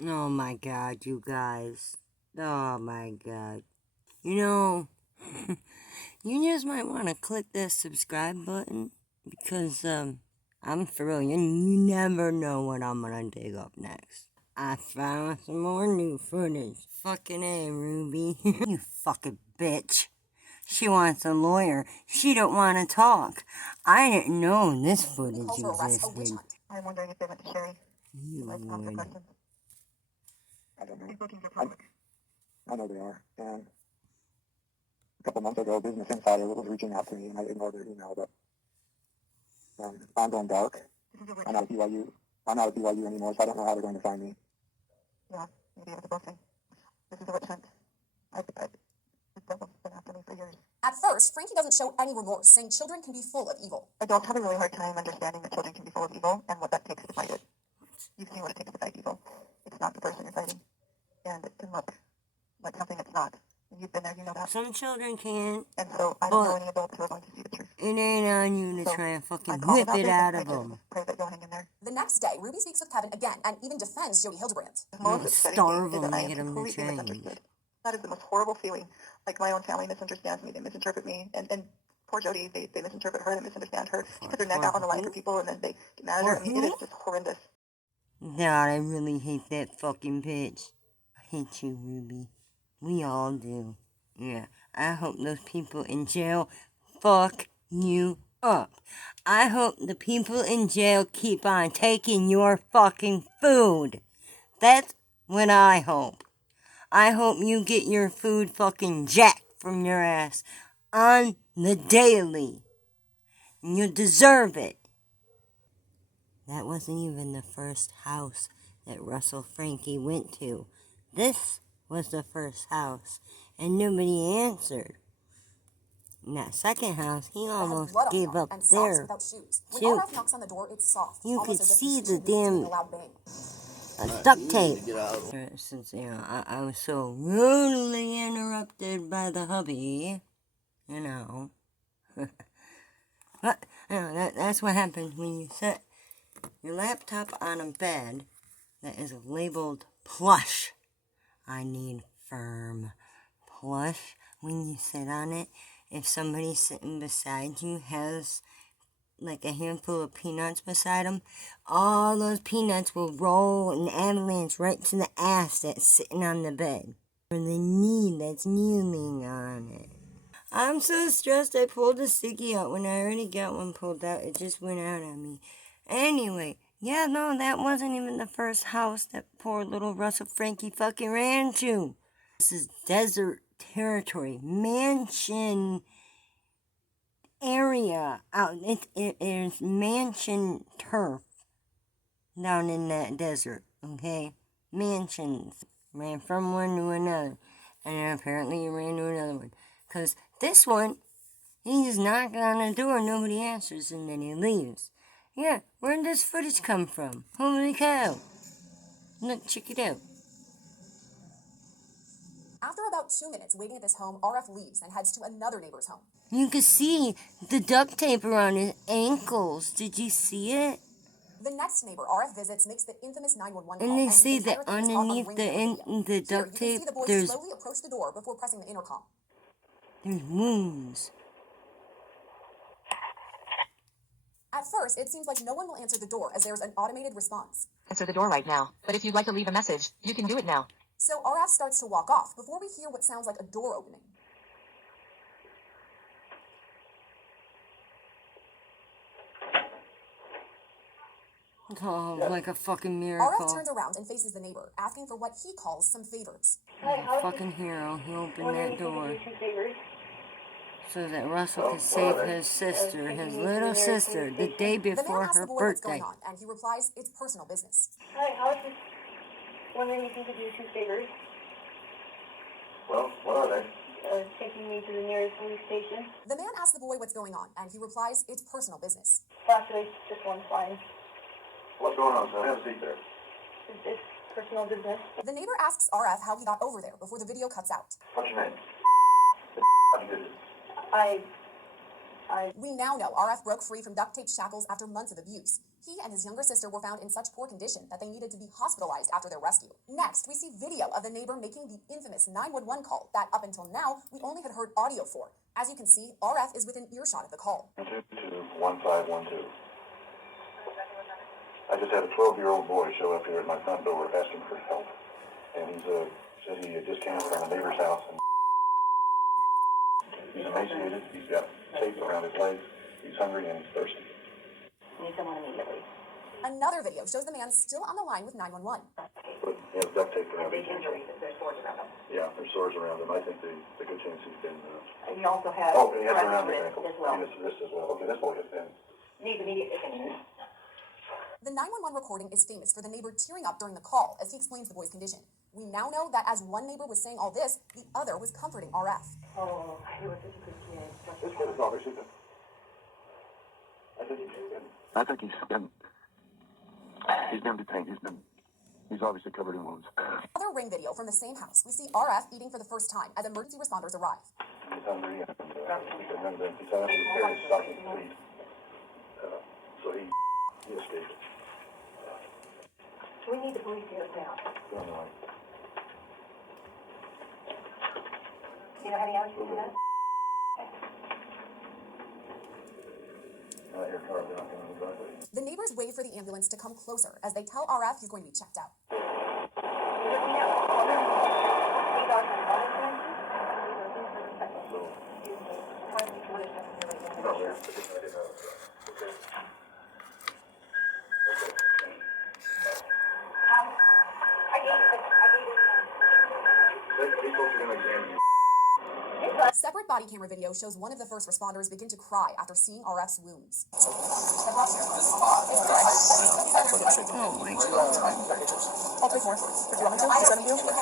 Oh my god, you guys. Oh my god. You know, you just might want to click that subscribe button because, I'm for real. You never know what I'm gonna dig up next. I found some more new footage. Fucking A, Ruby. You fucking bitch. She wants a lawyer. She don't want to talk. I didn't know this footage existed. I'm wondering if they went to Sherry. You would. I don't know. I know they are. And a couple months ago, Business Insider was reaching out to me, and I ignored their email, but I'm going dark. I'm not at BYU. I'm not at BYU anymore, so I don't know how they're going to find me. Yeah, maybe it was a blessing. This is a witch hunt. This devil's been after me for years. At first, Frankie doesn't show any remorse, saying children can be full of evil. Adults have a really hard time understanding that children can be full of evil and what that takes to fight it. You've seen what it takes to fight evil. It's not the person you're fighting. And it can look like something it's not. And you've been there, you know that. Some children can. And so I don't know any adults who are going to see the truth. It ain't on you to So, try and fucking I'm all whip about it this, out and of I just them. pray that you'll hang in there. The next day, Ruby speaks with Kevin again and even defends Jody Hildebrandt. The most upsetting starve thing is them that I and am get 'em to completely change. misunderstood. That is the most horrible feeling. Like my own family misunderstands me, they misinterpret me, and poor Jody, they misinterpret her, they misunderstand her. She puts her neck out on the line for people, and then they get mad at her. I mean, it is just horrendous. God, I really hate that fucking bitch. I hate you, Ruby. We all do. Yeah, I hope those people in jail fuck you up. I hope the people in jail keep on taking your fucking food. That's what I hope. I hope you get your food fucking jacked from your ass on the daily. And you deserve it. That wasn't even the first house that Russell Frankie went to. This was the first house, and nobody answered. In that second house, he almost gave up there. When RF knocks on the door, it's soft. You could see the damn duct tape. Since, I was so rudely interrupted by the hubby, you know. But, that's what happens when you set your laptop on a bed that is labeled plush. I need firm. Plush, when you sit on it, if somebody sitting beside you has like a handful of peanuts beside them, all those peanuts will roll in avalanche right to the ass that's sitting on the bed, or the knee that's kneeling on it. I'm so stressed I pulled a sticky out when I already got one pulled out. It just went out on me. Anyway, yeah, no, that wasn't even the first house that poor little Russell Frankie fucking ran to. This is desert territory, mansion area out. It is mansion turf down in that desert, okay? Mansions. Ran from one to another. And then apparently he ran to another one. Because this one, he just knocks on the door, nobody answers, and then he leaves. Yeah, where did this footage come from? Holy cow. Look, check it out. After about 2 minutes waiting at this home, RF leaves and heads to another neighbor's home. You can see the duct tape around his ankles. Did you see it? The next neighbor RF visits makes the infamous 911 call. And they say that underneath the duct tape, you can see the boy there's slowly approach the door before pressing the intercom. There's wounds. At first, it seems like no one will answer the door as there's an automated response. Answer the door right now, but if you'd like to leave a message, you can do it now. So RF starts to walk off before we hear what sounds like a door opening. Oh, like a fucking miracle. RF turns around and faces the neighbor, asking for what he calls some favors. Like a fucking hero, he opened that door so that Russell could save his sister, his little sister, the day before her birthday. What's going on, and he replies, it's personal business. Hi, I was just wondering if you could do 2 favors. Well, what are they? Taking me to the nearest police station. The man asks the boy what's going on, and he replies, it's personal business. Actually, just one's fine. What's going on, son? Have a seat there. It's personal business. The neighbor asks RF how he got over there before the video cuts out. What's your name? How'd you do this? I We now know RF broke free from duct tape shackles after months of abuse. He and his younger sister were found in such poor condition that they needed to be hospitalized after their rescue. Next, we see video of the neighbor making the infamous 911 call that up until now, we only had heard audio for. As you can see, RF is within earshot of the call. 1512. I just had a 12-year-old boy show up here at my front door asking for help. And he's said he had just came from a neighbor's house. And he's emaciated. He's got tape around his legs. He's hungry and he's thirsty. Need someone immediately. Another video shows the man still on the line with 911. But he has duct tape around his ankle. Injuries, there's sores around them. Yeah, there's sores around him. I think the good chance he's been... He also has oh, and he has around his wrist ankle. as well. And his wrist as well. Okay, this boy has been... Needs immediate attention. The 911 recording is famous for the neighbor tearing up during the call as he explains the boy's condition. We now know that as one neighbor was saying all this, the other was comforting RF. Oh, he was such a good kid. This kid is obviously been... I think he's been detained. He's obviously covered in wounds. Other ring video from the same house. We see RF eating for the first time as emergency responders arrive. He's hungry and he's having to carry his stocking feet. So he escaped. We need the police here now. Do you know how many hours you do that? Here, car down in the driveway. The neighbors wait for the ambulance to come closer as they tell RF he's going to be checked out. Separate body camera video shows one of the first responders begin to cry after seeing RF's wounds.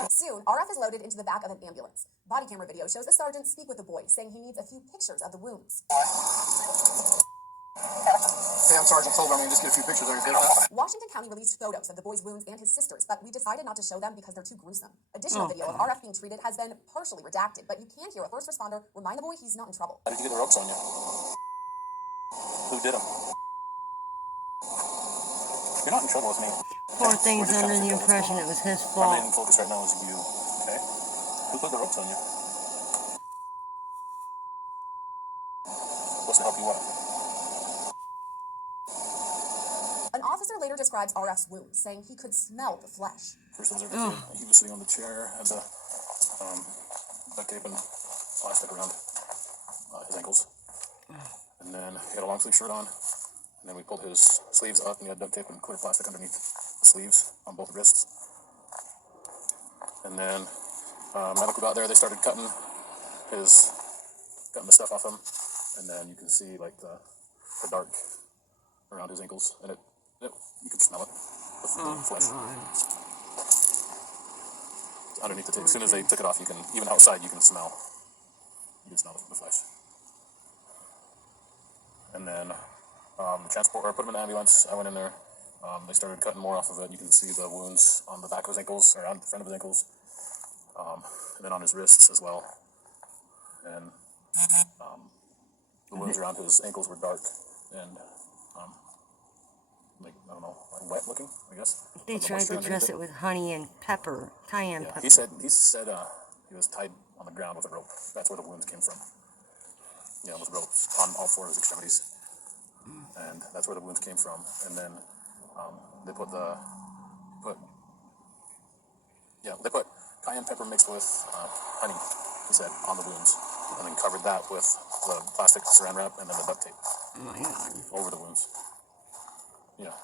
Soon, RF is loaded into the back of an ambulance. Body camera video shows a sergeant speak with the boy, saying he needs a few pictures of the wounds. Hey, I'm Sergeant Silver. I mean, just get a few pictures of your Washington County released photos of the boy's wounds and his sister's, but we decided not to show them because they're too gruesome. Additional video of RF being treated has been partially redacted, but you can hear a first responder remind the boy he's not in trouble. How did you get the ropes on you? Who did them? You're not in trouble with me. Poor thing's under the impression it was his My fault. main focus right now is you, okay? Who put the ropes on you? What's the help you want? An officer later describes RF's wounds, saying he could smell the flesh. First observer, he was sitting on the chair, had the duct tape and plastic around his ankles. And then he had a long sleeve shirt on. And then we pulled his sleeves up and he had duct tape and clear plastic underneath the sleeves on both wrists. And then medical got there, they started cutting the stuff off him. And then you can see like the dark around his ankles, and you can smell it with the flesh. Underneath the tape. As soon as they took it off, you can, even outside, you can smell the flesh. And then put him in the ambulance. I went in there. They started cutting more off of it. You can see the wounds on the back of his ankles, or on the front of his ankles, and then on his wrists as well. And the wounds around his ankles were dark and like, I don't know, like wet looking, I guess. They tried to dress it with honey and pepper, cayenne pepper. He said he was tied on the ground with a rope. That's where the wounds came from. Yeah, with ropes on all four of his extremities. And that's where the wounds came from. And then they put cayenne pepper mixed with honey, he said, on the wounds. And then covered that with the plastic saran wrap and then the duct tape. Oh my God. Over the wounds. Yeah.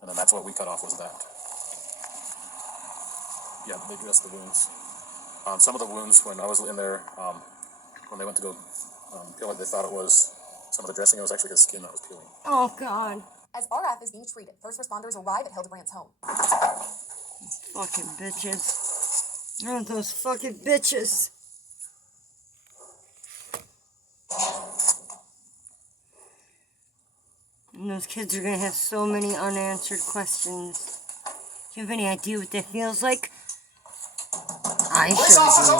And then that's what we cut off was that. Yeah, they dressed the wounds. Some of the wounds, when I was in there, when they went to go peel it, they thought it was some of the dressing. It was actually his skin that was peeling. Oh God. As RF is being treated, first responders arrive at Hildebrandt's home. Fucking bitches. Oh, those fucking bitches. And those kids are gonna have so many unanswered questions. Do you have any idea what that feels like? I sure do.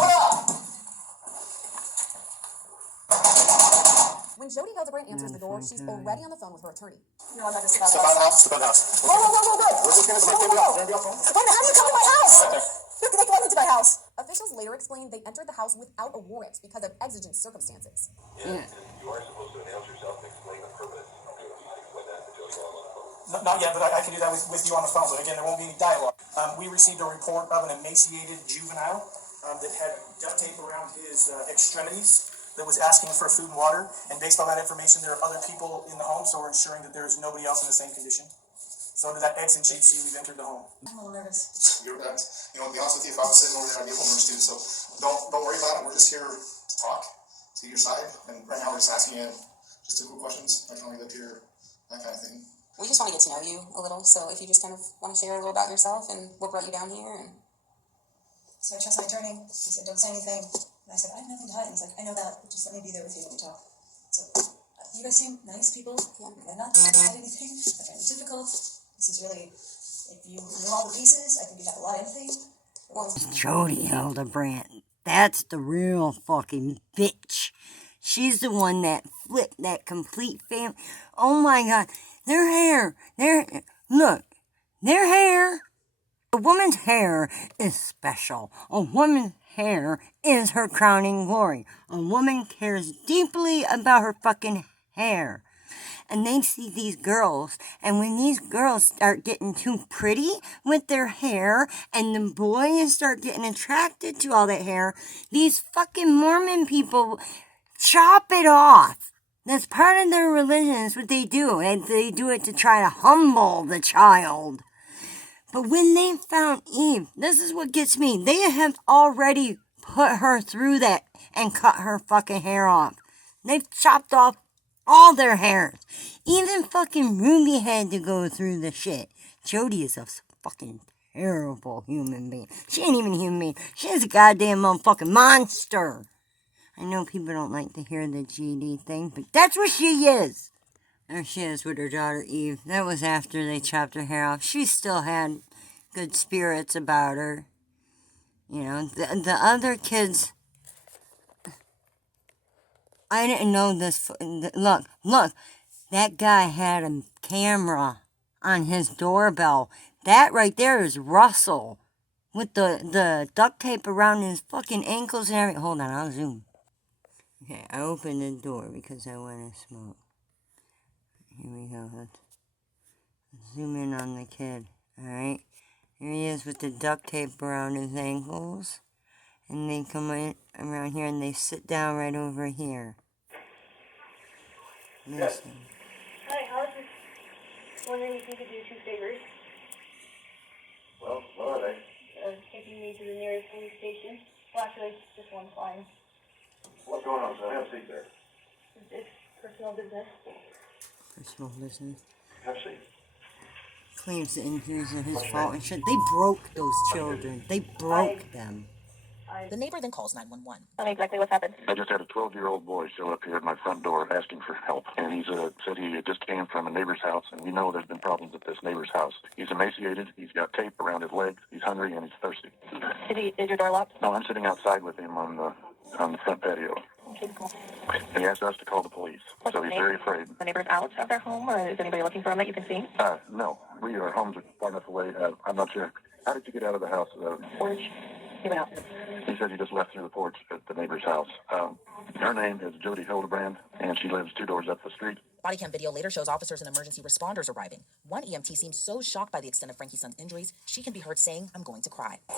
When When Jody Hildebrand answers the door, she's already on the phone with her attorney. No, I'm not just Step out of the house. Step out of the house. Whoa, whoa, whoa, whoa, whoa! We're just gonna step out. You're gonna be off phone. Wait a minute, how do you come to my house? They came into my house. Officials later explained they entered the house without a warrant because of exigent circumstances. Yeah. You are supposed to announce yourself and explain the purpose. Explain that to Jody while on the phone. Not yet, but I can do that with you on the phone. But again, there won't be any dialogue. We received a report of an emaciated juvenile that had duct tape around his extremities that was asking for food and water. And based on that information, there are other people in the home, so we're ensuring that there is nobody else in the same condition. So under that exit sheet, see, we've entered the home. I'm a little nervous. You're that. You know, to be honest with you, if I was sitting over there, I'd be a little nervous too. So don't worry about it. We're just here to talk to your side. And right now, we're just asking you just 2 quick questions. Like how long you lived here, that kind of thing. We just want to get to know you a little, so if you just kind of want to share a little about yourself and what brought you down here. And So I trust my attorney. He said, don't say anything. And I said, I have nothing to hide. And he's like, I know that, but just let me be there with you when we talk. So you guys seem nice people. Yeah. They're not trying to hide anything. They're trying to be difficult. This is really, if you knew all the pieces, I think you'd have a lot of empathy. Well, Jody Hildebrand. That's the real fucking bitch. She's the one that flipped that complete family. Oh my God. Their hair. Look. Their hair. A woman's hair is special. A woman's hair is her crowning glory. A woman cares deeply about her fucking hair. And they see these girls, and when these girls start getting too pretty with their hair, and the boys start getting attracted to all that hair, these fucking Mormon people chop it off. That's part of their religion. That's what they do. And they do it to try to humble the child. But when they found Eve, this is what gets me. They have already put her through that and cut her fucking hair off. They've chopped off all their hairs. Even fucking Ruby had to go through the shit. Jody is a fucking terrible human being. She ain't even a human being. She's a goddamn motherfucking monster. I know people don't like to hear the GD thing, but that's what she is. There she is with her daughter Eve. That was after they chopped her hair off. She still had good spirits about her. You know, the other kids, I didn't know this. Look, that guy had a camera on his doorbell. That right there is Russell with the duct tape around his fucking ankles and everything. Hold on, I'll zoom. Okay, I opened the door because I want to smoke. Here we go. Let's zoom in on the kid. Alright. Here he is with the duct tape around his ankles. And they come in around here and they sit down right over here. Listen. Hi, I was just wondering if you could do 2 favors. Well, what are they? Taking me to the nearest police station. Well, actually, just one's fine. What's going on, son? Have a seat there. It's personal business. Personal business. Have a seat. Claims the injuries are his fault and shit. They broke those children. They broke them. The neighbor then calls 911. Tell me exactly what's happened. I just had a 12-year-old boy show up here at my front door asking for help. And he said he just came from a neighbor's house, and we know there's been problems at this neighbor's house. He's emaciated, he's got tape around his legs, he's hungry, and he's thirsty. Is your door locked? No, I'm sitting outside with him on the front patio. Okay, cool. And he asked us to call the police, so he's very afraid. The neighbor's out of their home, or is anybody looking for them that you can see? No. Our homes are far enough away. I'm not sure. How did you get out of the house? Porch. He went out. He said he just left through the porch at the neighbor's house. Her name is Jody Hildebrand, and she lives 2 doors up the street. Body cam video later shows officers and emergency responders arriving. One EMT seems so shocked by the extent of Frankie's son's injuries, she can be heard saying, "I'm going to cry." I'll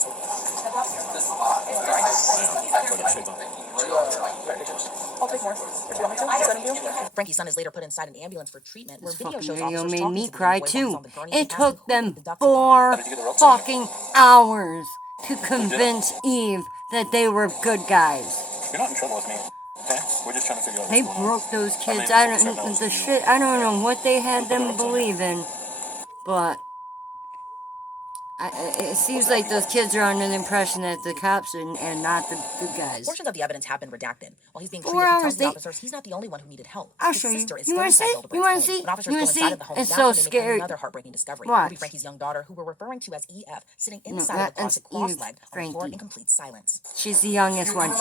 take more. If you want me to, I'll send you. Frankie's son is later put inside an ambulance for treatment, where This video fucking shows video officers made talking me to the cry boy while he's too. on the gurney It and took asking who them the duct tape 4 fucking hours to convince Eve that they were good guys. You're not in trouble with me. Okay? We're just trying to figure out They what's going on. broke those kids. I mean, I don't know what they had them believe in, but it seems like those kids are under the impression that the cops and not the good guys. Portions of the evidence have been redacted. While he's being 4 treated, he hours, tells the officers he's not the only one who needed help. I'll His show you. sister is You still wanna inside see? Hildebrand's You wanna home. see? When officers You wanna go see? inside of the home, It's that's so when they make scary. another heartbreaking discovery. Watch. Ruby, Frankie's young daughter, who we're referring to as EF, sitting No, inside of the that's closet, cross-legged, Eve, on the floor Frankie. in complete silence. She's the youngest one.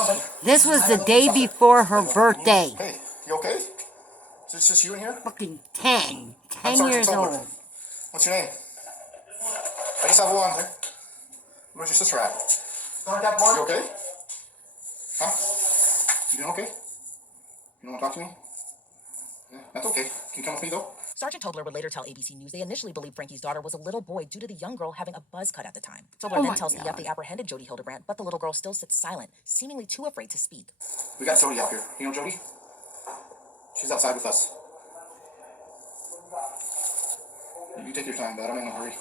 This was the day before her birthday. Hey, you okay? Is it just you in here? Fucking 10. I'm 10 Sergeant years Tobler. old. What's your name? I just have one. Where's your sister at? You okay? Huh? You doing okay? You don't want to talk to me? Yeah, that's okay. Can you come with me, though? Sergeant Tobler would later tell ABC News they initially believed Frankie's daughter was a little boy due to the young girl having a buzz cut at the time. Tobler Oh then my tells God. EF they apprehended Jody Hildebrandt, but the little girl still sits silent, seemingly too afraid to speak. We got Jody out here. You know Jody? She's outside with us. You take your time, bud. I'm in a hurry.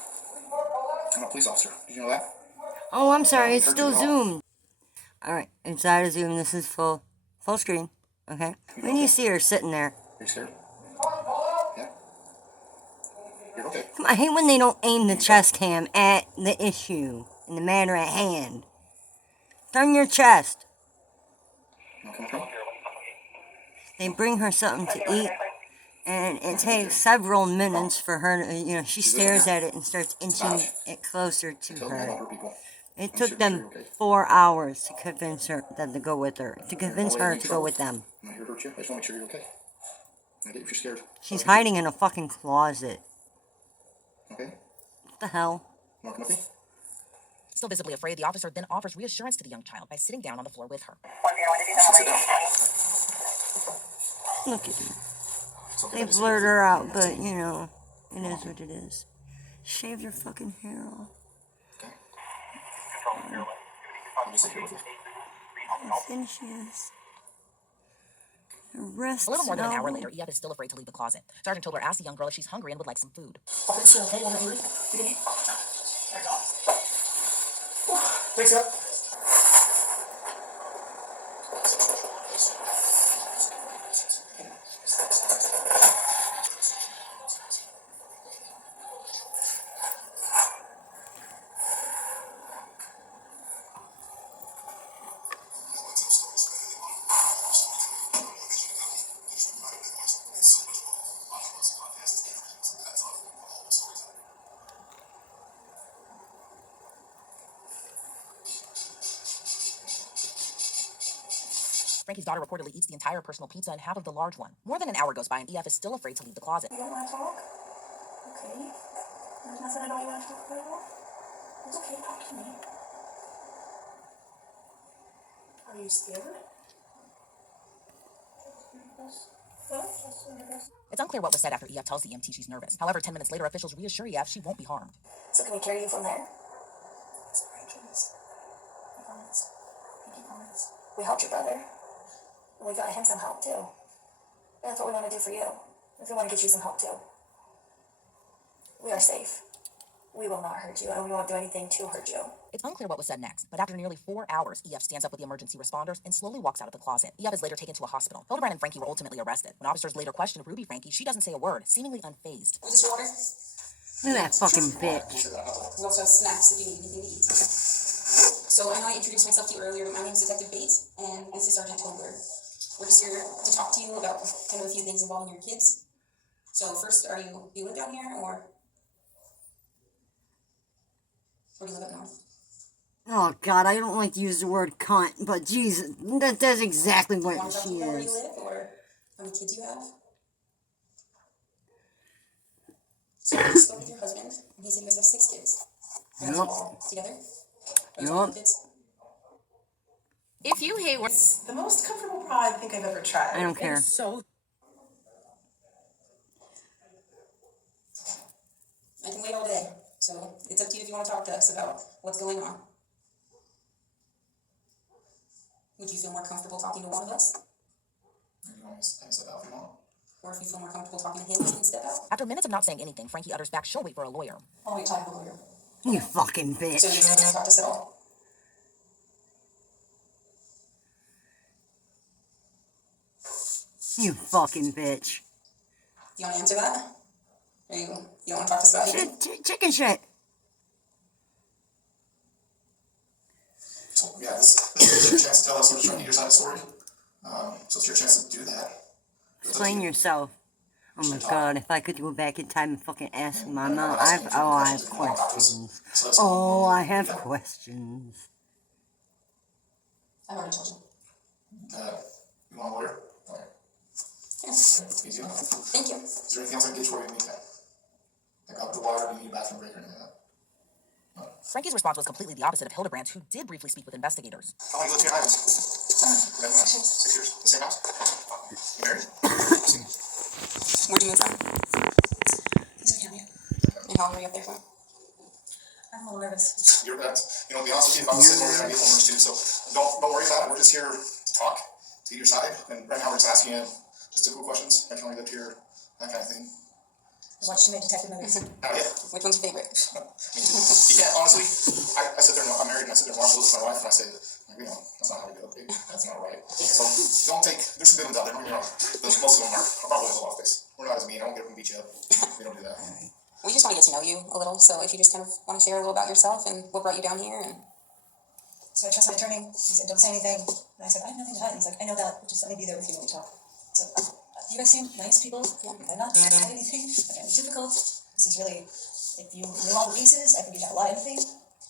I'm a police officer. Did you know that? Oh, I'm sorry. It's Heard still you at all. zoomed. Alright, inside of Zoom, this is full screen. Okay? When you see her sitting there. Are you scared? Yeah. You're okay. Come on, I hate when they don't aim the chest cam at the issue and the matter at hand. Turn your chest. You wanna come with me? They bring her something to eat, and it takes several minutes for her to, she stares at it and starts inching it closer to Tell me I don't her. hurt people. It I'm took sure them you're okay. 4 hours to convince them to go with her, to convince her to go with them. I'm not here to hurt you. I just want to make sure you're okay. I get you if you're scared. She's hiding in a fucking closet. Okay? What the hell? You want to come with me? Still visibly afraid, the officer then offers reassurance to the young child by sitting down on the floor with her. Sit down. Look at you. It's okay. They blurred her out, but, it is what it is. Shave your fucking hair off. Okay. I'm just sit here with you. Finishes. Rest. A little more than an hour later, EF is still afraid to leave the closet. Sergeant Tobler asks the young girl if she's hungry and would like some food. Okay, sure. Okay, want to hurry? You can eat. There you go. Thanks, up. Frankie's daughter reportedly eats the entire personal pizza and half of the large one. More than an hour goes by and EF is still afraid to leave the closet. You don't want to talk? Okay. There's nothing at all you want to talk about? It's okay, talk to me. Are you scared? It's unclear what was said after EF tells the EMT she's nervous. However, 10 minutes later, officials reassure EF she won't be harmed. So can we carry you from there? Sorry, please. I promise. Pinky promise. We helped your brother. And we got him some help too. And that's what we want to do for you. If we want to get you some help too. We are safe. We will not hurt you, and we won't do anything to hurt you. It's unclear what was said next, but after nearly 4 hours, EF stands up with the emergency responders and slowly walks out of the closet. EF is later taken to a hospital. Hildebrandt and Frankie were ultimately arrested. When officers later questioned Ruby Frankie, she doesn't say a word, seemingly unfazed. Is this your order? Look at that fucking bitch. We also have snacks if you need anything to eat. So I know I introduced myself to you earlier, but my name is Detective Bates, and this is Sergeant Tobler. We're just here to talk to you about kind of a few things involving your kids. So first, you live down here, or do you live up north? Oh God, I don't like to use the word cunt, but Jesus, that's exactly You what want to talk to she me about where you is. live, or how many kids you have? So you spoke with your husband, and he said you guys have 6 kids. Are you guys Yep. all together? Are you Yep. all kids? If you hate work, The most comfortable bra I think I've ever tried. I don't care. It's so I can wait all day, so it's up to you if you want to talk to us about what's going on. Would you feel more comfortable talking to one of us? You want me to step out if you want? Or if you feel more comfortable talking to him, you can step out. After minutes of not saying anything, Frankie utters back she'll wait for a lawyer. I'll wait till I have a lawyer. You fucking So you bitch. just want to talk to us at all? You fucking bitch. Do you want to answer that? Or you don't want to talk to us about anything? Chicken shit. So, yeah, this is your chance to tell us what your side of the story. So it's your chance to do that. Explain yourself. Oh my God, if I could go back in time and fucking ask my mom, I have questions. Oh, I have questions. I've already told you. You want a lawyer? Okay. Easy enough. Thank you. Is there anything else I can get you for you in the meantime? Like out the water, do you need a bathroom break or anything like that? Frankie's response was completely the opposite of Hildebrand's, who did briefly speak with investigators. How long you lived here in Iowa? 6 years. The same house? You married? Where'd you move from? He's in county. And how long were you up there for? I'm a little nervous. You're that. To be honest with you, if I was sitting over there, I'd be a little nervous too. So don't worry about it. We're just here to talk, to get your side. And right now we're just asking you just typical questions. Like how long you lived here, that kind of thing. I watch too many detective movies. Yeah. Which one's your favorite? You can't, honestly, I sit there and I'm married and I sit there and watch those with my wife and I say, that's not how we do it. That's not right. So don't take, there's some good ones out there, don't get me wrong. Most of them are probably a little off base. We're not as mean, I don't get up and beat you up. We don't do that. We just want to get to know you a little, so if you just kind of want to share a little about yourself and what brought you down here. And So I trust my attorney. He said, don't say anything. And I said, I have nothing to hide. He's like, I know that, but just let me be there with you when we talk. So you guys seem nice people. I'm not trying to hide anything. I'm trying to be difficult. This is really, if you knew all the pieces, I think you'd have a lot of empathy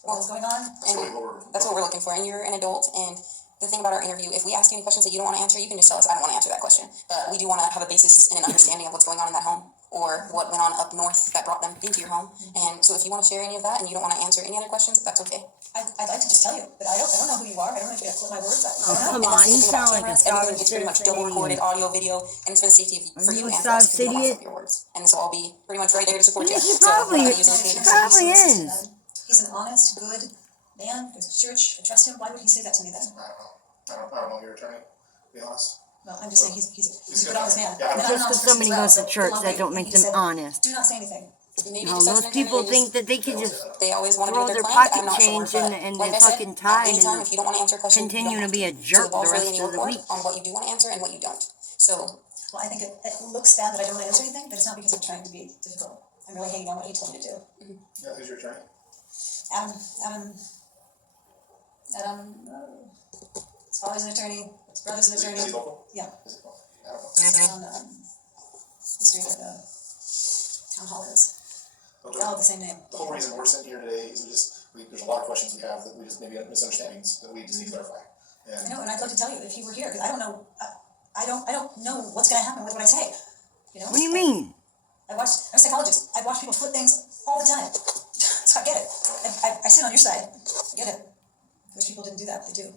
for what's going on. And that's what we're looking for. And you're an adult. And the thing about our interview, if we ask you any questions that you don't want to answer, you can just tell us, I don't want to answer that question. But we do want to have a basis and an understanding of what's going on in that home or what went on up north that brought them into your home. And so if you want to share any of that and you don't want to answer any other questions, that's okay. I'd like to just tell you, but I don't know who you are. I don't know if you're gonna flip my words. Come on, you sound like a Everything is pretty much double recorded, audio, video, and it's for the safety for you and for us because we don't want to flip your words. And this will all be pretty much right there to support you. He probably is. He's an honest, good man. Goes to church. I trust him. Why would he say that to me then? I don't know your attorney, to be honest. Well, I'm just saying he's a good honest man. Yeah, Just because somebody goes to church, that don't make them honest. Do not say anything. No, most people think that they can just they always want to throw do their their pocket change in their fucking tide anytime, if you don't want to answer a question, continue to be a jerk the rest of the week. On what you do want to answer and what you don't. So, well, I think it looks bad that I don't want to answer anything, but it's not because I'm trying to be difficult. I'm really hanging on what he told me to do. Yeah, who's your attorney? Adam. His father's an attorney. His brother's an attorney. Is he local? Yeah. Is he local? I don't know. On the street where the town hall is. They all have the same name. The whole reason we're sitting here today is there's a lot of questions we have that we just maybe have misunderstandings that we just need to clarify. I know, and I'd love to tell you if he were here, because I don't know. I don't know what's going to happen with what I say. You know. What do you mean? I'm a psychologist. I watch people flip things all the time, so I get it. I sit on your side. I get it. I wish people didn't do that. They do.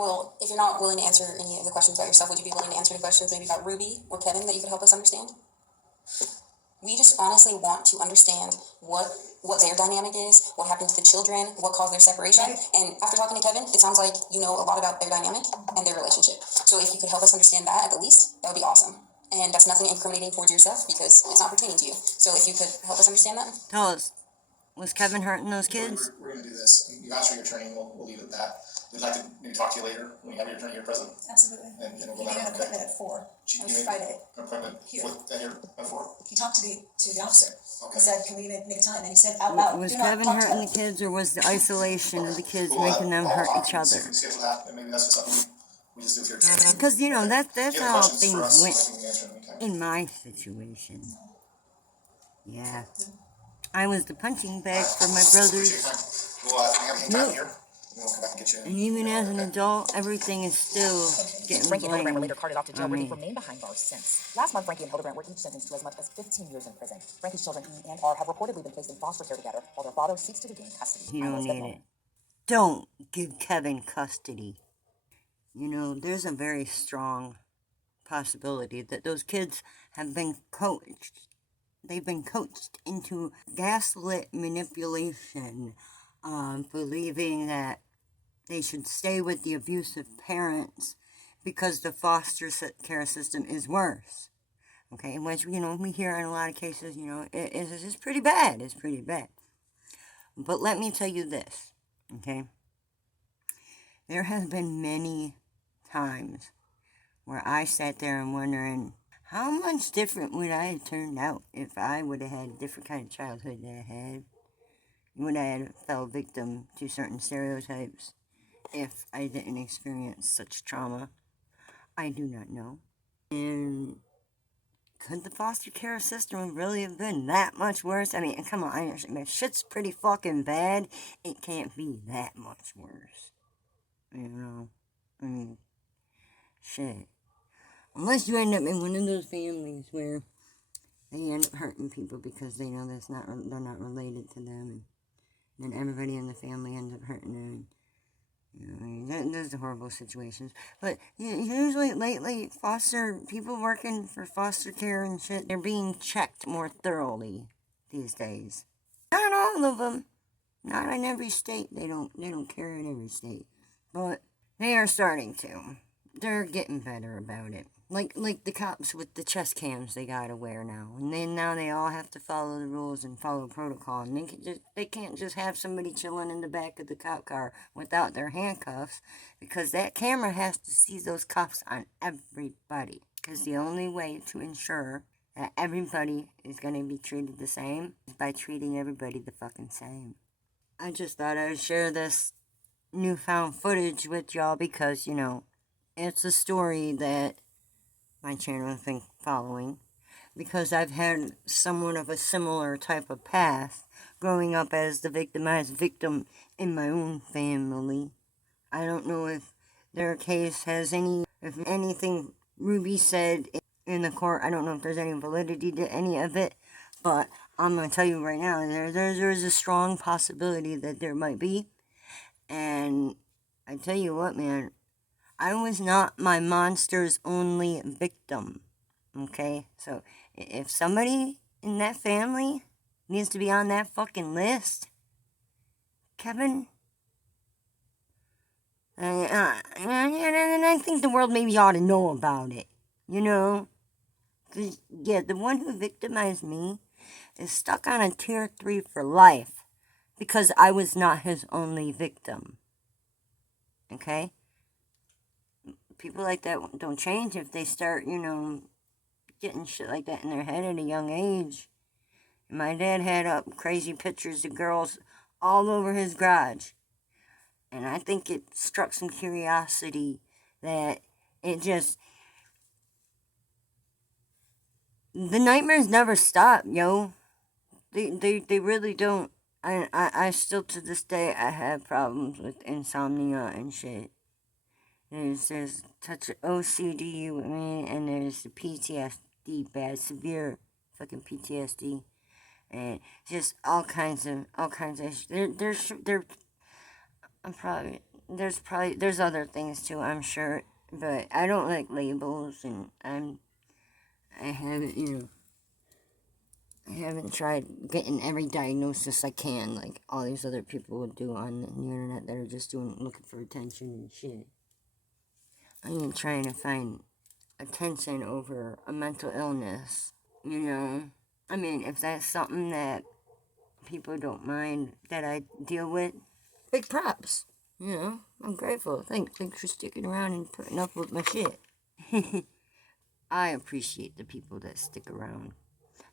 well, if you're not willing to answer any of the questions about yourself, would you be willing to answer any questions maybe about Ruby or Kevin that you could help us understand? We just honestly want to understand what their dynamic is, what happened to the children, what caused their separation. Right. And after talking to Kevin, it sounds like you know a lot about their dynamic and their relationship. So if you could help us understand that at the least, that would be awesome. And that's nothing incriminating towards yourself because it's not pertaining to you. So if you could help us understand that. Tell us, was Kevin hurting those kids? We're going to do this. You ask for your attorney, we'll leave it at that. We'd like to maybe talk to you later when you have your attorney here present. Absolutely. And we'll He go made back. an appointment at 4 on Friday. An appointment Here. here at 4. He talked to the officer. Okay. He said, "Can we make a time?" And he said out loud, Was "Do not Kevin talk to hurting them." the kids, or was the isolation of the kids We'll, making them hurt I'll each see other? if we can schedule that, and maybe that's just something we just do here. Because, that's If you have how questions for us, things went I can answer them anytime. in my situation. Yeah. I was the punching bag for my Appreciate brothers. your time. We'll hang out Nope. here, and we'll come back and get you in. And even as an adult, everything is still getting Frankie and Hildebrand were blamed later carted off to jail on where me. they've remained behind bars since. Last month, Frankie and Hildebrand were each sentenced to as much as 15 years in prison. Frankie's children, E and R, have reportedly been placed in foster care together, while their father seeks to regain custody. You I don't will step need home. it. Don't give Kevin custody. There's a very strong possibility that those kids have been coached. They've been coached into gaslit manipulation, believing that they should stay with the abusive parents because the foster care system is worse. Okay, which, we hear in a lot of cases, it's pretty bad. It's pretty bad. But let me tell you this, okay? There has been many times where I sat there and wondering, how much different would I have turned out if I would have had a different kind of childhood that I had? Would I have fell victim to certain stereotypes if I didn't experience such trauma? I do not know. And could the foster care system really have been that much worse? I mean, come on, I understand. Shit's pretty fucking bad. It can't be that much worse. I mean, shit. Unless you end up in one of those families where they end up hurting people because they know they're not related to them, and then everybody in the family ends up hurting them. Those are horrible situations. But usually, lately, people working for foster care and shit, they're being checked more thoroughly these days. Not all of them. Not in every state. They don't care in every state. But they are starting to. They're getting better about it. Like the cops with the chest cams they gotta wear now. And then now they all have to follow the rules and follow protocol. And they can't just have somebody chilling in the back of the cop car without their handcuffs, because that camera has to see those cuffs on everybody. Because the only way to ensure that everybody is gonna be treated the same is by treating everybody the fucking same. I just thought I'd share this newfound footage with y'all because, it's a story that my channel has been following, because I've had somewhat of a similar type of past growing up as the victimized victim in my own family. I don't know if their case has if anything Ruby said in the court, I don't know if there's any validity to any of it, but I'm going to tell you right now, there's a strong possibility that there might be. And I tell you what, man, I was not my monster's only victim, okay? So, if somebody in that family needs to be on that fucking list, Kevin, and I think the world maybe ought to know about it, Cause, the one who victimized me is stuck on a tier 3 for life, because I was not his only victim, okay? People like that don't change if they start, getting shit like that in their head at a young age. And my dad had up crazy pictures of girls all over his garage. And I think it struck some curiosity that the nightmares never stop, yo. They really don't. I still, to this day, I have problems with insomnia and shit. There's touch of OCD with me, and there's the PTSD, bad, severe fucking PTSD, and just all kinds of there's other things too, I'm sure, but I don't like labels, and I haven't tried getting every diagnosis I can, like all these other people would do on the internet that are just looking for attention and shit. I ain't trying to find attention over a mental illness, I mean, if that's something that people don't mind that I deal with, big props, I'm grateful. Thanks for sticking around and putting up with my shit. I appreciate the people that stick around,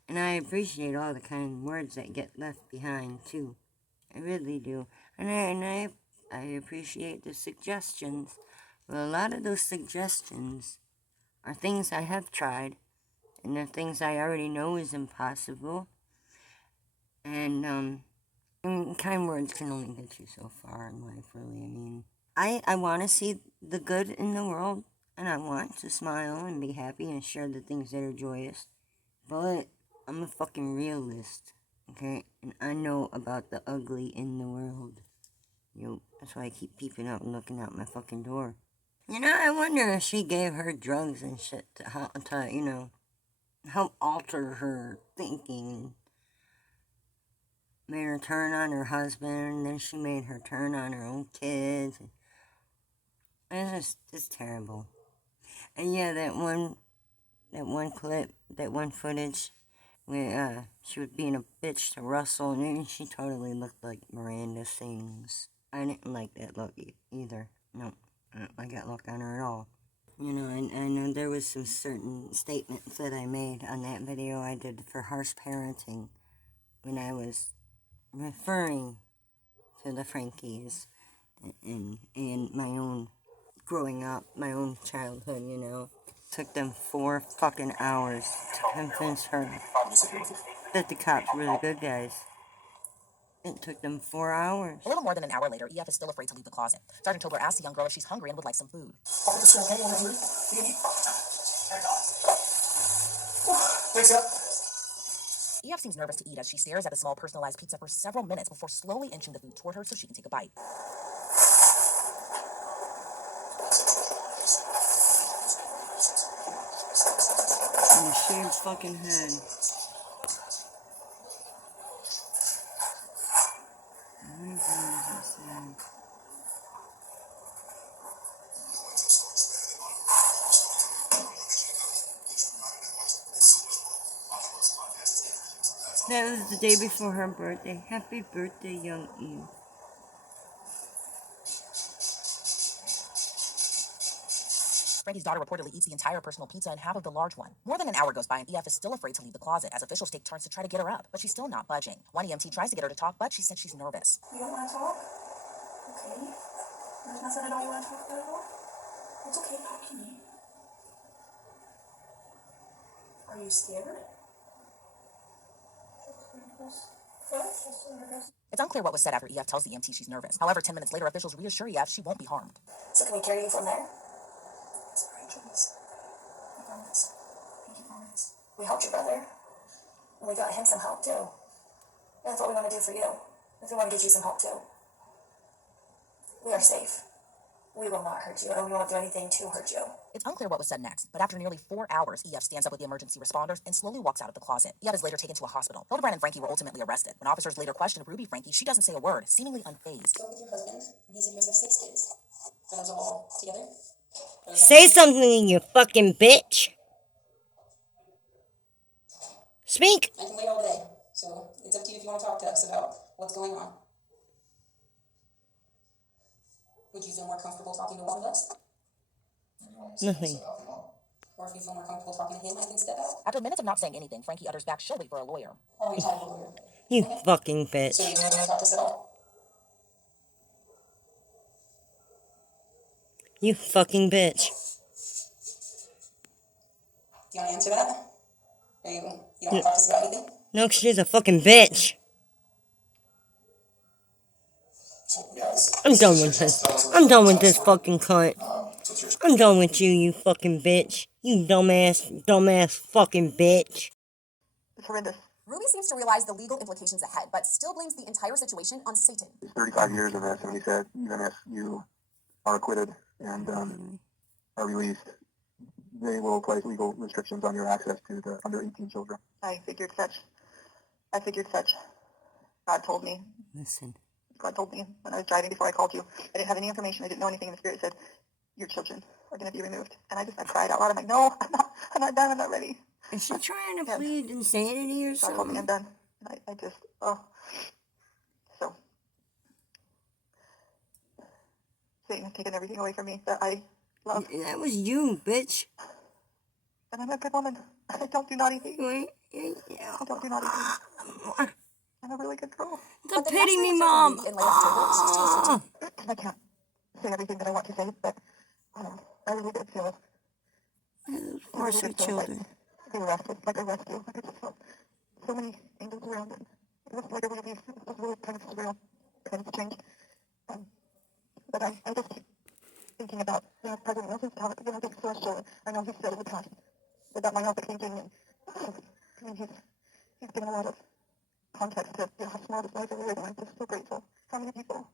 and I appreciate all the kind words that get left behind, too. I really do, and I appreciate the suggestions. Well, a lot of those suggestions are things I have tried, and they're things I already know is impossible. And kind words can only get you so far in life, really. I mean, I want to see the good in the world, and I want to smile and be happy and share the things that are joyous. But I'm a fucking realist, okay? And I know about the ugly in the world. That's why I keep peeping out and looking out my fucking door. I wonder if she gave her drugs and shit to help alter her thinking. Made her turn on her husband, and then she made her turn on her own kids. It's terrible. And yeah, that one clip, that one footage, where she was being a bitch to Russell, and she totally looked like Miranda Sings. I didn't like that look either. No, I don't like that look on her at all. I know there was some certain statements that I made on that video I did for harsh parenting when I was referring to the Frankies and my own growing up, my own childhood, Took them 4 fucking hours to convince her that the cops were the good guys. It took them 4 hours. A little more than an hour later, EF is still afraid to leave the closet. Sergeant Tobler asks the young girl if she's hungry and would like some food. Thanks, up. EF seems nervous to eat as she stares at a small personalized pizza for several minutes before slowly inching the food toward her so she can take a bite. And a shaved fucking head. That was the day before her birthday. Happy birthday, young Eve. Frankie's daughter reportedly eats the entire personal pizza and half of the large one. More than an hour goes by and EF is still afraid to leave the closet as officials take turns to try to get her up, but she's still not budging. One EMT tries to get her to talk, but she said she's nervous. You don't want to talk? Okay. There's nothing at all you want to talk about at all? It's okay, talk to me. Are you scared? It's unclear what was said after EF tells the EMT she's nervous. However, 10 minutes later, officials reassure EF she won't be harmed. So can we carry you from there? Sorry, please. I promise. Thank you, promise. We helped your brother. And we got him some help, too. And that's what we want to do for you. If we want to get you some help, too. We are safe. We will not hurt you, and we won't do anything to hurt you. It's unclear what was said next, but after nearly 4 hours, EF stands up with the emergency responders and slowly walks out of the closet. EF is later taken to a hospital. Hildebrand and Frankie were ultimately arrested. When officers later questioned Ruby Frankie, she doesn't say a word, seemingly unfazed. Spoke with your husband, and he said you guys have 6 kids. Are those all together? Say something, you fucking bitch. Speak. I can wait all day, so it's up to you if you want to talk to us about what's going on. Would you feel more comfortable talking to one of us? Nothing. Or if you feel more comfortable talking to him, I can step out. After minutes of not saying anything, Frankie utters back she'll wait for a lawyer. I'll reach out to the lawyer. You fucking So bitch. you don't want to talk to us at all? You fucking bitch. Do you want to answer that? Or you don't want to talk to us about anything? No, she's a fucking bitch. I'm done with this. I'm done with this fucking cunt. I'm done with you, you fucking bitch. You dumbass fucking bitch. It's horrendous. Ruby seems to realize the legal implications ahead, but still blames the entire situation on Satan. It's 35 years of this, and he said, even if you are acquitted and are released, they will place legal restrictions on your access to the under 18 children. I figured such. God told me. Listen. God told me when I was driving before I called you. I didn't have any information. I didn't know anything. And the Spirit said, your children are going to be removed. And I cried out loud. I'm like, no, I'm not done. I'm not ready. Is she trying to plead insanity or God told me something? I'm done. And I just, So, Satan has taken everything away from me that I love. That was you, bitch. And I'm a good woman. I don't do naughty things. Yeah. I don't do naughty things. I'm a really good girl. The pity me, Mom. In late October, she's changed her tune. I can't say everything that I want to say, but I really did feel Poor sweet children. they were arrested, like a rescue. Like I just felt so many angels around it. It was like a relief. It was really kind of surreal, kind of strange. But I just keep thinking about President Wilson's talent. I think celestial. I know he said in the past about my thinking. And he's given a lot of context to how small this life is, and I'm just so grateful. How many people,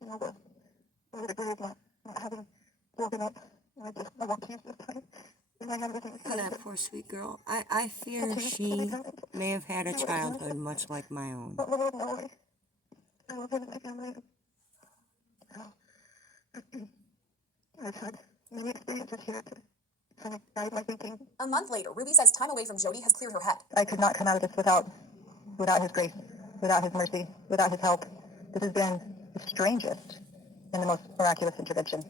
were the grief not having broken up, and I want to use this time. And I am living That poor sweet girl. I fear she may have had a childhood much like my own. But Lord, no, I love him and my family. I've had many experiences here to kind of guide my thinking. A month later, Ruby says time away from Jody has cleared her head. I could not come out of this without his grace, without his mercy, without his help. This has been the strangest and the most miraculous intervention.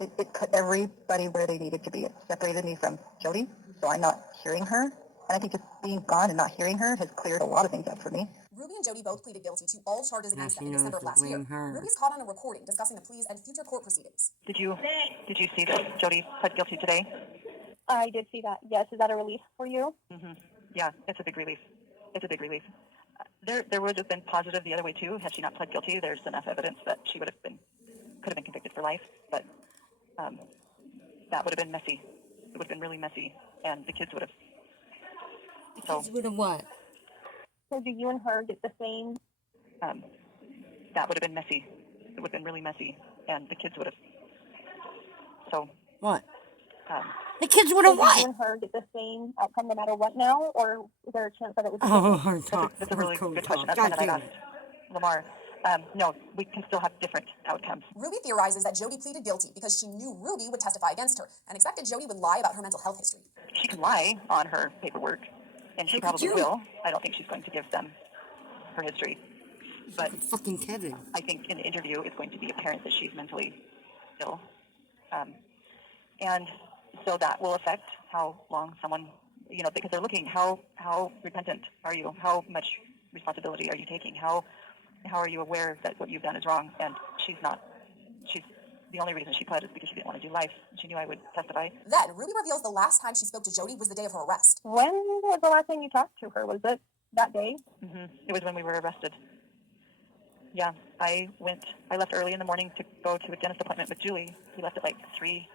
It cut everybody where they needed to be. It separated me from Jody, so I'm not hearing her. And I think just being gone and not hearing her has cleared a lot of things up for me. Ruby and Jody both pleaded guilty to all charges against them in knows December of to last year. blame her. Ruby is caught on a recording discussing the pleas and future court proceedings. Did you see that Jody pled guilty today? I did see that. Yes, is that a relief for you? Yeah, it's a big relief. It's a big relief. There would have been positive the other way too. Had she not pled guilty, there's enough evidence that she could have been convicted for life. But that would have been messy. it would have been really messy, and the kids would have. Kids would have what? So do you and her get the same? That would have been messy. It would have been really messy, and the kids would have. So. What? The kids would So have do what? you and her get the same outcome no matter what now, or is there a chance that it would be Oh, different? her talk. That's a really good question. That's God one that I've damn it. asked Lamar. No, we can still have different outcomes. Ruby theorizes that Jody pleaded guilty because she knew Ruby would testify against her and expected Jody would lie about her mental health history. She can lie on her paperwork, and she probably will. I don't think she's going to give them her history. But fucking Kevin. I think in the interview it's going to be apparent that she's mentally ill. And so that will affect how long someone, because they're looking, how repentant are you? How much responsibility are you taking? How are you aware that what you've done is wrong? And she's not. She's the only reason she pled is because she didn't want to do life. She knew I would testify. Then, Ruby reveals the last time she spoke to Jody was the day of her arrest. When was the last time you talked to her? Was it that day? It was when we were arrested. Yeah, I left early in the morning to go to a dentist appointment with Julie. We left at like 3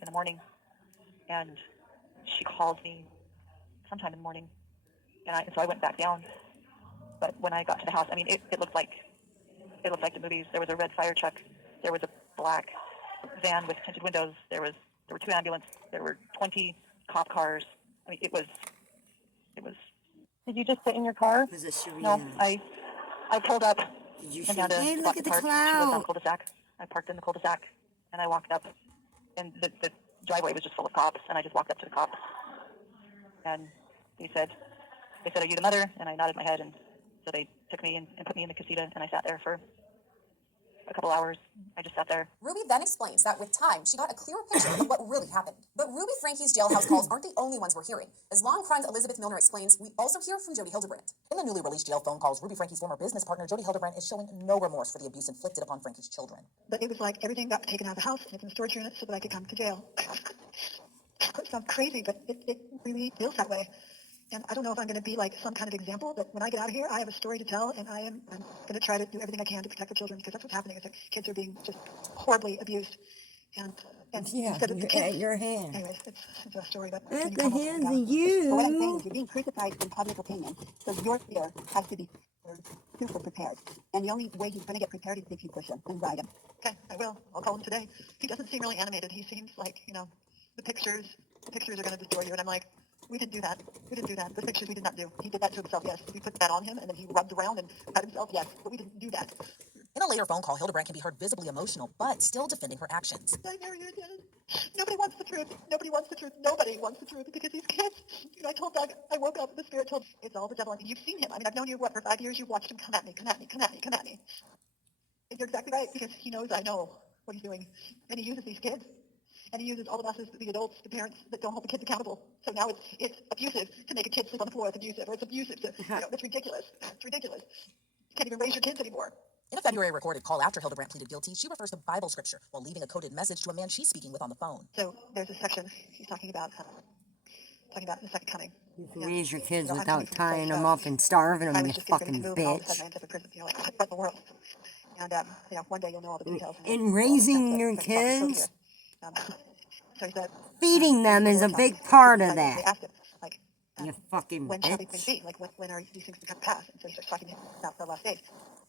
in the morning. And she called me sometime in the morning. And so I went back down. But when I got to the house, I mean, it looked like the movies. There was a red fire truck. There was a black van with tinted windows. There were 2 ambulances. There were 20 cop cars. I mean, it was. Did you just sit in your car? Was it Serena? No, I pulled up. Did you and say, hey, look at the She lived on cloud? the cul-de-sac. I parked in the cul-de-sac, and I walked up, and the driveway was just full of cops, and I just walked up to the cops, and they said, are you the mother? And I nodded my head, and so they took me and put me in the casita, and I sat there for a couple hours. I just sat there. Ruby then explains that with time, she got a clearer picture of what really happened. But Ruby Frankie's jailhouse calls aren't the only ones we're hearing. As Law and Crime's Elizabeth Milner explains, we also hear from Jody Hildebrandt. In the newly released jail phone calls, Ruby Frankie's former business partner, Jody Hildebrandt, is showing no remorse for the abuse inflicted upon Frankie's children. But it was like everything got taken out of the house and it's in a storage unit so that I could come to jail. It sounds crazy, but it really feels that way. And I don't know if I'm going to be like some kind of example, but when I get out of here, I have a story to tell, and I'm going to try to do everything I can to protect the children, because that's what's happening. Is that kids are being just horribly abused. And yeah, instead of the kids, at your hand. anyways, it's a story, but At the hands of you. But what I'm saying is you're being crucified in public opinion, so your fear has to be super prepared. And the only way he's going to get prepared is if you push him and ride him. Okay, I will. I'll call him today. He doesn't seem really animated. He seems like, the pictures are going to destroy you. And I'm like, we didn't do that. The pictures we did not do. He did that to himself, yes. We put that on him, and then he rubbed around and cut himself, yes. But we didn't do that. In a later phone call, Hildebrandt can be heard visibly emotional, but still defending her actions. I never did. Nobody wants the truth. Nobody wants the truth because these kids, I told Doug, I woke up, the spirit told me, it's all the devil. I mean, you've seen him. I mean, I've known you, for 5 years? You've watched him come at me. And you're exactly right, because he knows I know what he's doing. And he uses these kids. And he uses all of us as the adults, the parents that don't hold the kids accountable. So now it's abusive to make a kid sleep on the floor. It's abusive. Or it's abusive to, it's ridiculous. It's ridiculous. You can't even raise your kids anymore. In a February recorded call after Hildebrandt pleaded guilty, she refers to Bible scripture while leaving a coded message to a man she's speaking with on the phone. So there's a section he's talking about the second coming. You can raise your kids without tying them up and starving them, you fucking bitch. What in the world? And, one day you'll know all the details. In raising your kids, so he said, feeding them is a big part of They that. asked him, You fucking when shall these things bitch. be? When are these things to come to pass? And so he starts talking about the last days.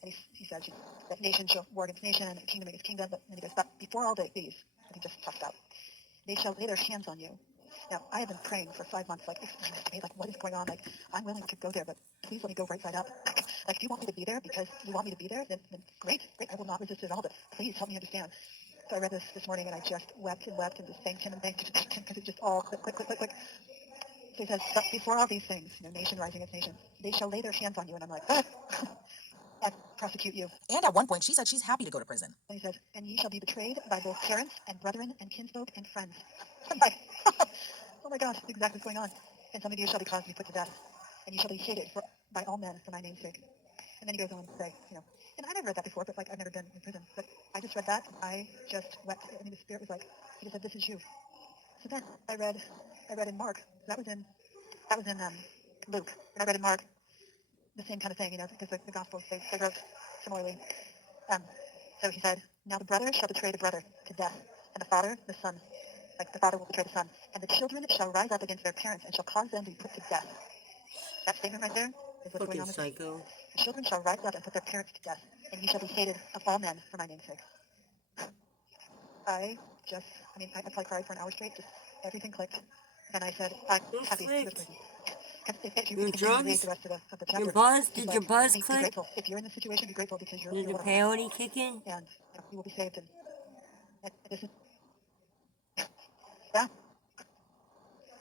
And he says that nation shall war against nation, and kingdom against kingdom. But then he goes, but before all these, that he just talked about, they shall lay their hands on you. Now, I have been praying for 5 months, explain this to me, what is going on? I'm willing to go there, but please let me go right side up. If you want me to be there because you want me to be there, then great, I will not resist it at all, but please help me understand. So I read this morning, and I just wept and just thanked him, because it just all click. So he says, but before all these things, nation rising against nation, they shall lay their hands on you. And I'm like, and prosecute you. And at one point, she said she's happy to go to prison. And he says, and ye shall be betrayed by both parents and brethren and kinsfolk and friends. I'm like, oh my gosh, that's exactly what's going on. And some of you shall be caused to be put to death, and you shall be hated by all men for my name's sake. And then he goes on to say, and I never read that before, but I've never been in prison. But I just read that, I just wept. I mean, the Spirit was like, he just said, this is you. So then I read in Mark. That was in Luke. And I read in Mark the same kind of thing, because the Gospels, they wrote similarly. So he said, now the brother shall betray the brother to death, and the father the son like the father will betray the son, and the children shall rise up against their parents and shall cause them to be put to death. That statement right there is what's going on with psycho. The children shall rise up and put their parents to death, and you shall be hated of all men for my name's sake. I probably cried for an hour straight, just everything clicked, and I said, I'm happy for this person. If you continue to read the rest of the chapter, Your buzz? Did like, your buzz be click? grateful. If you're in this situation, be grateful because you're Did the one of peyote kick in? and you will be saved. And this is, yeah.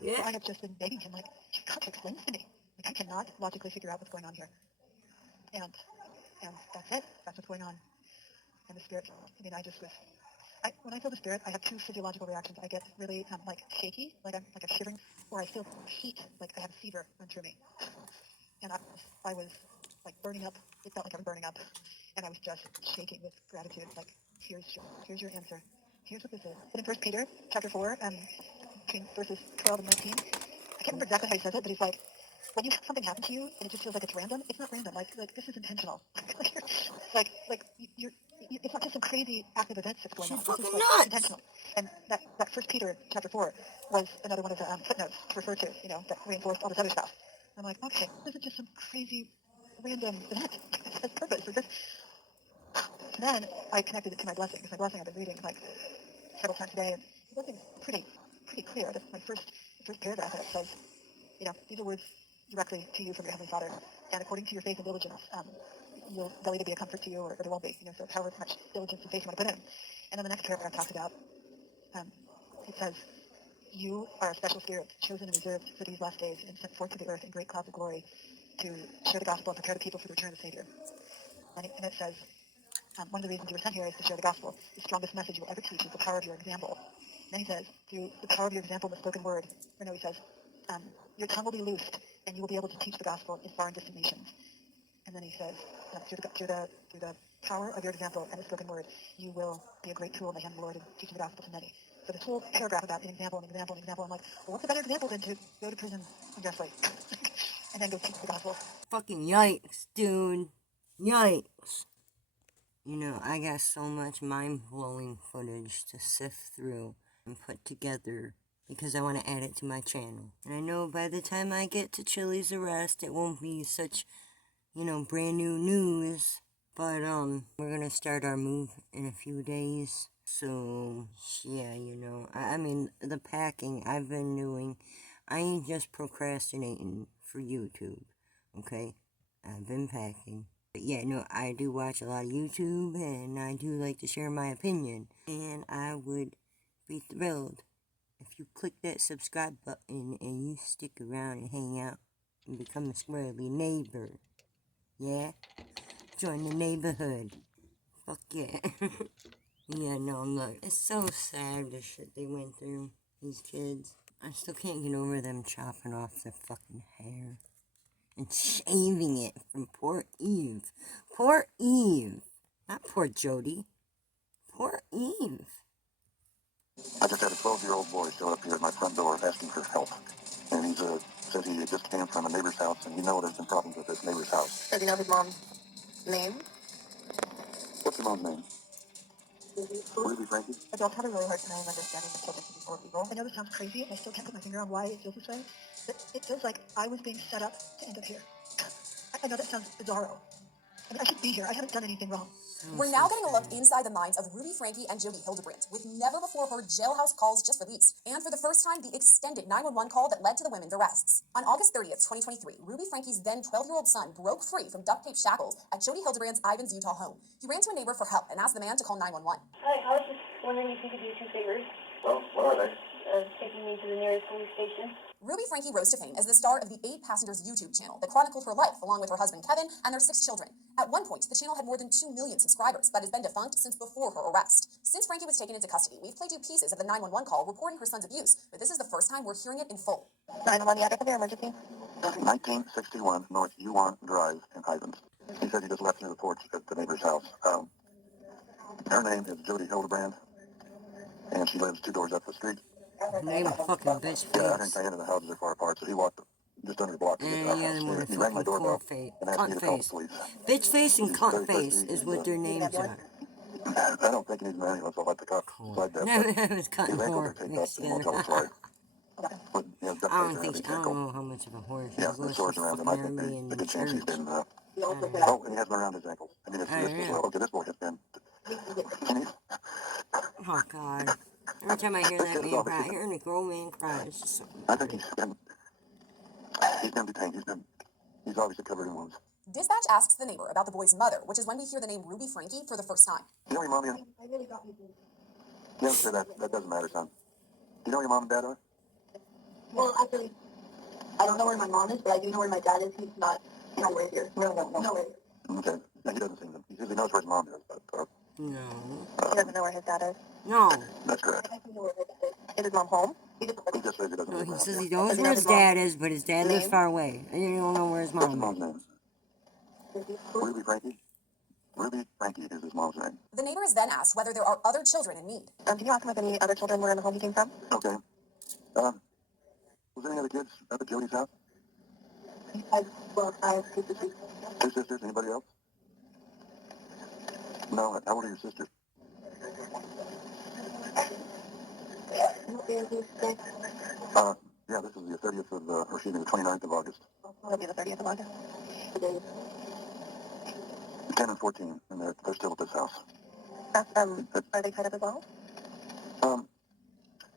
Yeah. So I have just been begging him, like, you got to explain this to me. Like, I cannot logically figure out what's going on here. And that's it. That's what's going on. And the spirit, when I feel the spirit, I have two physiological reactions. I get really, like, shaky, like I'm shivering, or I feel heat, like I have a fever run through me. And I was, like, burning up. It felt like I was burning up. And I was just shaking with gratitude, like, here's your answer. Here's what this is. But in 1 Peter, chapter 4, between verses 12 and 19, I can't remember exactly how he says it, but he's like, when you have something happen to you and it just feels like it's random, it's not random. Like this is intentional. It's not just some crazy active events that's going on. Fucking this is nuts. Intentional. And that 1 Peter chapter 4 was another one of the footnotes to refer to, that reinforced all this other stuff. I'm like, okay, this isn't just some crazy random event. It has purpose. Then I connected it to my blessing, because my blessing I've been reading like several times a day, and the blessing is pretty clear. The first paragraph in it says, these are words directly to you from your Heavenly Father, and according to your faith and diligence, they'll either be a comfort to you or they won't be, so however much diligence and faith you want to put in. And then the next paragraph talks about, it says, you are a special spirit, chosen and reserved for these last days, and sent forth to the earth in great clouds of glory to share the gospel and prepare the people for the return of the Savior. And it says, one of the reasons you were sent here is to share the gospel. The strongest message you will ever teach is the power of your example. And then he says, through the power of your example in the spoken word, he says, your tongue will be loosed, and you will be able to teach the gospel in far and distant nations. And then he says, through the power of your example and the spoken word, you will be a great tool in the hand of the Lord in teaching the gospel to many. So this whole paragraph about an example, I'm like, well, what's a better example than to go to prison unjustly and then go teach the gospel? Fucking yikes, dude. Yikes. I got so much mind-blowing footage to sift through and put together because I want to add it to my channel. And I know by the time I get to Chili's arrest, it won't be such, brand new news. But, we're gonna start our move in a few days. So, yeah, the packing I've been doing, I ain't just procrastinating for YouTube, okay? I've been packing. But yeah, I do watch a lot of YouTube, and I do like to share my opinion. And I would be thrilled if you click that subscribe button and you stick around and hang out and become a squirrely neighbor. Yeah? Join the neighborhood. Fuck yeah. Yeah, look, it's so sad the shit they went through, these kids. I still can't get over them chopping off their fucking hair and shaving it from poor Eve. Poor Eve. Not poor Jody. Poor Eve. I just had a 12-year-old boy show up here at my front door asking for help. And he said he just came from a neighbor's house, and there's been problems with this neighbor's house. Does he know his mom's name? What's your mom's name? Ruby Frankie? Adults have a really hard time understanding the children to be poor people. I know this sounds crazy, and I still can't put my finger on why it feels this way, but it feels like I was being set up to end up here. I know that sounds bizarro. I should be here. I haven't done anything wrong. We're now getting a look inside the minds of Ruby Frankie and Jody Hildebrandt, with never-before-heard jailhouse calls just released, and for the first time, the extended 911 call that led to the women's arrests. On August 30th, 2023, Ruby Frankie's then 12-year-old son broke free from duct tape shackles at Jody Hildebrandt's Ivins, Utah home. He ran to a neighbor for help and asked the man to call 911. Hi, I was just wondering if you could do 2 favors. Well, what are they? Taking me to the nearest police station. Ruby Frankie rose to fame as the star of the 8 Passengers YouTube channel that chronicled her life along with her husband Kevin and their 6 children. At one point, the channel had more than 2 million subscribers, but has been defunct since before her arrest. Since Frankie was taken into custody, we've played you pieces of the 911 call reporting her son's abuse, but this is the first time we're hearing it in full. 911, the address of your emergency? 1961 North Yuan Drive in Ivins. He said he just left through the porch at the neighbor's house. Her name is Jody Hildebrandt, and she lives 2 doors up the street. Name a fucking bitch face. Yeah, I think Diana, the houses are far apart, so he walked just under the block to get to our house. He rang my doorbell and asked me to call the police. Bitch face and cunt face is what their names are. I don't think he needs an ambulance. I'll let the cops decide that. No, But that was cutting his ankles more are taped up mixed and won't together. tell us why. But he has duct I tape don't around think, his I don't ankle. know how much of a horse Yeah, he the was sores for around him. fucking I think everybody in the good chance he's church. been. I don't know. Oh, and he has been around his ankles. I mean, his I wrist don't as know. well. Okay, this boy has been. Oh, God. Every time I hear that man cry, hearing a grown man cry, it's just so... I think he's been detained. He's obviously covered in wounds. Dispatch asks the neighbor about the boy's mother, which is when we hear the name Ruby Frankie for the first time. Do you know your mom is? I really got you. Yeah, sure, that doesn't matter, son. Do you know where your mom and dad are? Well, actually, I don't know where my mom is, but I do know where my dad is. He's not nowhere here. Nowhere. Okay. Yeah, he doesn't seem to. He knows where his mom is, but. No. He doesn't know where his dad is. No. That's correct. I do know where his dad is. Is his mom home? He just says he doesn't No, live he around says here. he knows where his dad is, but his dad lives far away. And you don't know where his What's his mom mom's is. name? Ruby Frankie? Ruby Frankie is his mom's name. The neighbor is then asked whether there are other children in need. Can you ask him if any other children were in the home he came from? Okay. Was there any other kids up at Jody's house? I have 2 sisters. 2 sisters? Anybody else? No. How old are your sisters? Yeah, this is the 30th of, or excuse me, the 29th of August. It'll be the 30th of August. 10 and 14, and they're still at this house. Are they tied up as well?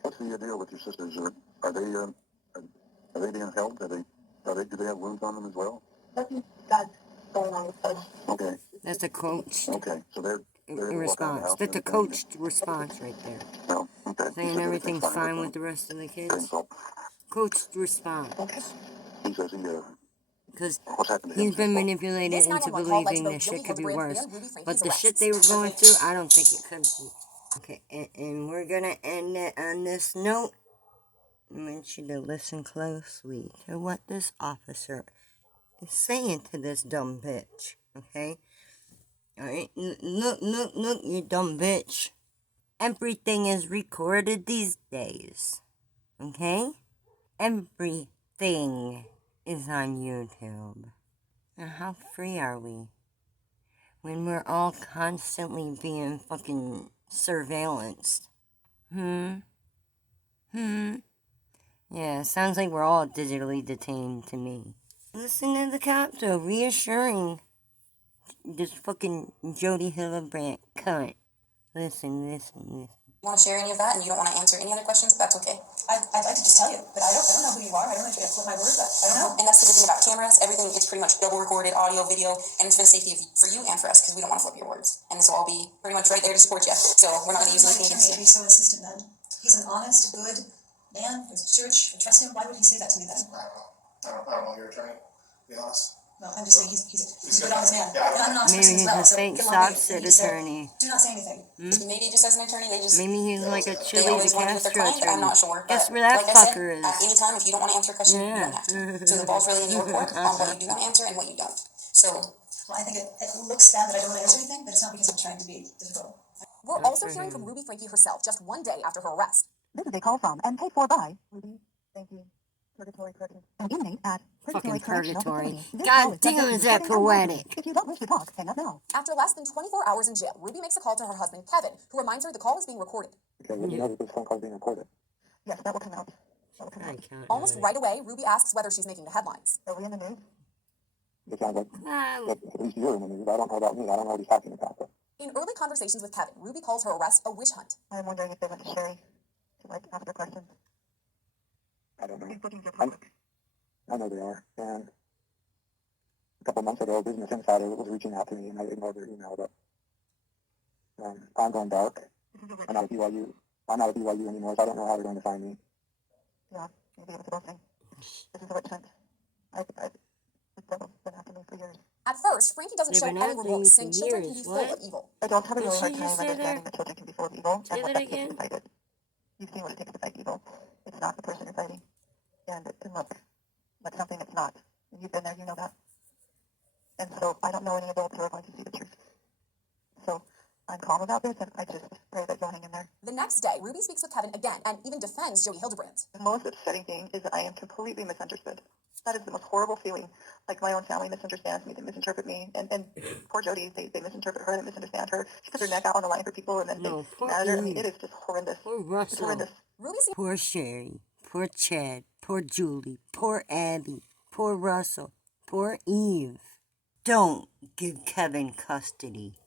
What's the deal with your sisters? Are they being held? Do they have wounds on them as well? Nothing that's going on with us. Okay. That's a coach. Okay, so they're In response. That's a coached response right there. No, okay. Saying everything's fine with the rest of the kids. Coached response. He says Because what's happened to him? he's been manipulated This into 911 call led to believing both this Jody shit could be Hildebrand worse. and Ruby Frankie's But the shit arrests. they were going through, I don't think it could be. Okay, and we're gonna end it on this note. I want you to listen closely to what this officer is saying to this dumb bitch. Okay? Alright? Look, you dumb bitch. Everything is recorded these days. Okay? Everything is on YouTube. Now, how free are we? When we're all constantly being fucking surveillanced. Yeah, sounds like we're all digitally detained to me. Listen to the cop though, reassuring this fucking Jody Hildebrand cunt. Listen. You want to share any of that and you don't want to answer any other questions, that's okay. I'd like to just tell you, but I don't know who you are. I don't know if you have to put my word, but I don't know. And that's the good thing about cameras. Everything gets pretty much double recorded, audio, video, and it's for the safety for you and for us because we don't want to flip your words. And this will all be pretty much right there to support you. So we're not going to use anything against you. He's so insistent then. He's an honest, good man. Goes to church. I trust him. Why would he say that to me then? I don't know your attorney, to be honest. Well, I'm just saying he's a good honest man. Yeah, And I'm an honest person Maybe as well. he's a So fake good on me. soft-set And he said, attorney. do not say anything. Maybe just as an attorney, they just... Maybe he's like a They Chili always want to be with their Castro client. I'm attorney. not sure. Guess But where that like I fucker said, is? at any time, if you don't want to answer a question, you don't have to. So the ball's really in your court on what you do want to answer and what you don't. So... Well, I think it looks bad that I don't want to answer anything, but it's not because I'm trying to be difficult. We're also hearing from Ruby Frankie herself just one day after her arrest. This is a call from and paid for by Ruby. Thank you. Purgatory Corrections. An inmate at Fucking Correctional purgatory. Facility. This God call is damn, subject is to that recording and monitoring. poetic? If you don't wish to talk, hang up now. After less than 24 hours in jail, Ruby makes a call to her husband, Kevin, who reminds her the call is being recorded. Okay, you know that this phone call is being recorded. Yes, that will come out. I can't Almost do it. right away, Ruby asks whether she's making the headlines. Are we in the news? It sounds like at least you're in the news. I don't know about me. I don't know what he's talking about. But In early conversations with Kevin, Ruby calls her arrest a witch hunt. I'm wondering if they went to Sherry to ask her questions. I don't know. He's looking for public. I know they are. And a couple months ago, Business Insider was reaching out to me, and I ignored their email. But I'm going dark. I'm not at BYU. I'm not at BYU anymore, so I don't know how they're going to find me. Yeah, maybe it was a blessing. This is a witch hunt. This devil's been after me for years. At first, Frankie doesn't They've show been any after remorse, you saying for children can years. be full What? of evil. Adults have a Did really she hard just time say that? understanding that children can be full of evil Say and what that that takes again? to fight it. You've seen what it takes to fight evil. It's not the person you're fighting. And it can look like something it's not. And you've been there, you know that. And so I don't know any adults who are going to see the truth. So I'm calm about this, and I just pray that you'll hang in there. The next day, Ruby speaks with Kevin again and even defends Jody Hildebrand. The most upsetting thing is that I am completely misunderstood. That is the most horrible feeling. Like my own family misunderstands me, they misinterpret me, and poor Jody, they misinterpret her, they misunderstand her. She puts her neck out on the line for people, and then they mad at her. I mean, it is just horrendous. Poor Russell. It's horrendous. Poor Sherry. Poor Chad. Poor Julie. Poor Abby. Poor Russell. Poor Eve. Don't give Kevin custody.